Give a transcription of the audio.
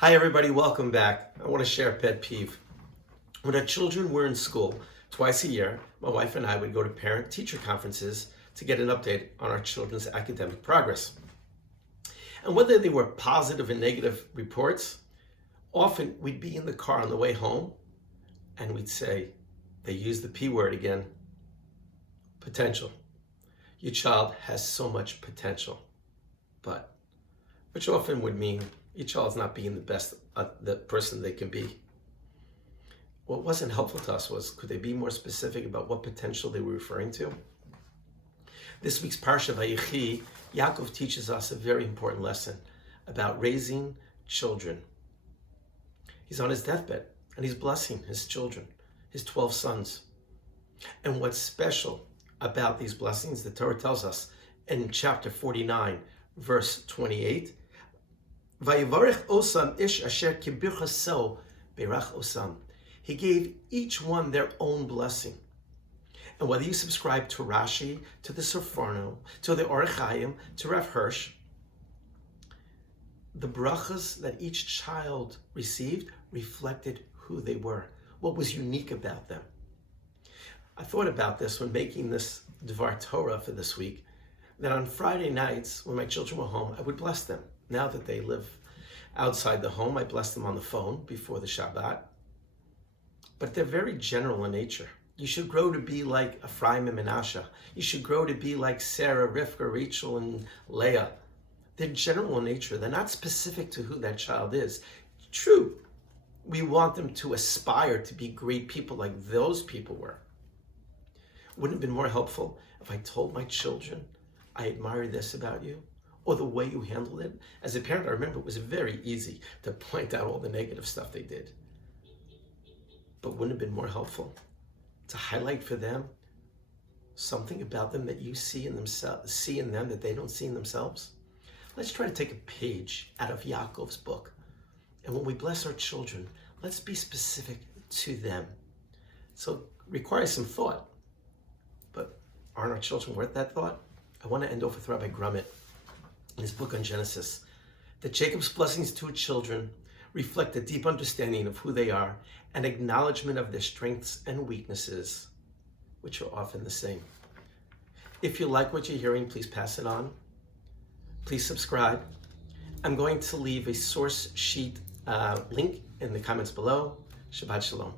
Hi everybody, welcome back. I want to share a pet peeve. When our children were in school, twice a year, my wife and I would go to parent-teacher conferences to get an update on our children's academic progress. And whether they were positive and negative reports, often we'd be in the car on the way home and we'd say, they used the P word again, potential. Your child has so much potential, but, which often would mean your child's not being the best, the person they can be. What wasn't helpful to us was, could they be more specific about what potential they were referring to? This week's Parsha Vayechi, Yaakov teaches us a very important lesson about raising children. He's on his deathbed and he's blessing his children, his 12 sons. And what's special about these blessings, the Torah tells us in chapter 49, verse 28, Vayevarech osam ish asher kibirchaso berach osam. He gave each one their own blessing. And whether you subscribe to Rashi, to the Sforno, to the Orach Chaim, to Rav Hirsch, the brachas that each child received reflected who they were, what was unique about them. I thought about this when making this Dvar Torah for this week, that on Friday nights, when my children were home, I would bless them. Now that they live outside the home, I bless them on the phone before the Shabbat. But they're very general in nature. You should grow to be like Ephraim and Menashe. You should grow to be like Sarah, Rivka, Rachel, and Leah. They're general in nature. They're not specific to who that child is. True, we want them to aspire to be great people like those people were. Wouldn't it have been more helpful if I told my children, I admire this about you, or the way you handled it? As a parent, I remember it was very easy to point out all the negative stuff they did. But wouldn't it have been more helpful to highlight for them something about them that you see in them that they don't see in themselves? Let's try to take a page out of Yaakov's book. And when we bless our children, let's be specific to them. So it requires some thought. But aren't our children worth that thought? I want to end off with Rabbi Grummett in his book on Genesis, that Jacob's blessings to his children reflect a deep understanding of who they are and acknowledgement of their strengths and weaknesses, which are often the same. If you like what you're hearing, please pass it on. Please subscribe. I'm going to leave a source sheet link in the comments below. Shabbat Shalom.